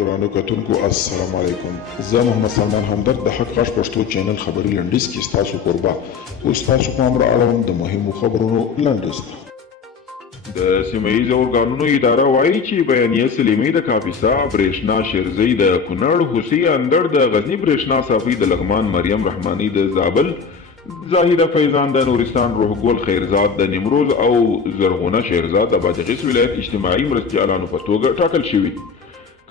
ګرانو کتونکو السلام علیکم. زه محمد سلمان همدرد د حق غږ پښتو چینل خبري لنډیز کې ستاسو کوربه اوس تاسو پام را اړوم د مهمو خبرونو لنډیز ته. د سیمه ییزو ارګانونو اداره وایي چې بیانیه سلیمي د کاپیسا، برېښنا شیرزی د کونړ، حوسي اندړ د غزني، برېښنا صافي د لغمان، مریم رحماني د زابل، زاهده فیضان د نورستان، روح ګل خیرزاد د نیمروز او زرغونه شیرزاد د بادغیس ولایت اجتماعي مرستیالانو په توګه ټاکل شوي.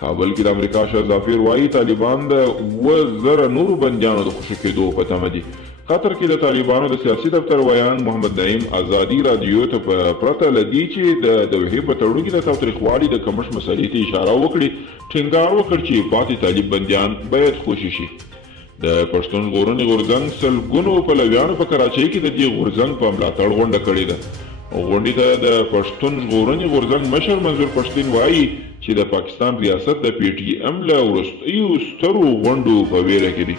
کابل کې د امریکا شاه ظفیر وایي طالبان د 2000 نورو بندیانو د خوشي کېدو په تمه دي. قطر کې د طالبانو د سیاسي دفتر ویان محمد نعیم ازادي رادیو ته په پرته له دې چې د دوحې په تړون کې د تاوتریخوالي د کمښت مسلې ته اشاره وکړي، ټینګار وکړ چې پاتې طالب بندیان باید خوشي شي. د پښتون ژغورنې غورځنګ سلګونو پلویانو په کراچۍ کې د دې غورځنګ په ملاتړ غونډه کړې ده. غونډې ته د پښتون ژغورنې غورځنګ مشر منظور پښتین وایي چې د پاکستان ریاست د پی ټي ایم له وروستیو سترو غونډو په ویره کې دي،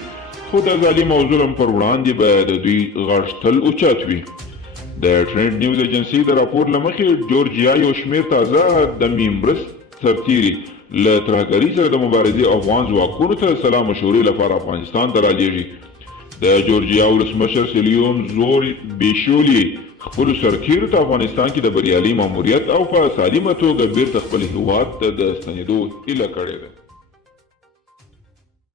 خو د ظالم او ظلم پر وړاندې به د دوی غږ تل اوچت وي. د ټرینډ نیوز ایجنسي د راپور له مخې جورجیا یو شمېر تازه د میمبرس سرتیري له ترهګرۍ سره د مبارزې افغان ځواکونو ته سلا مشورې لپاره افغانستان ته رالیږي. د جورجیا ولسمشر سیلیوم زور بیشولي خپلو سرتیرو ته افغانستان کې د بریالي ماموریت او په سالمه توګه بیرته خپل هیواد ته د ستنېدو هیله کړې ده.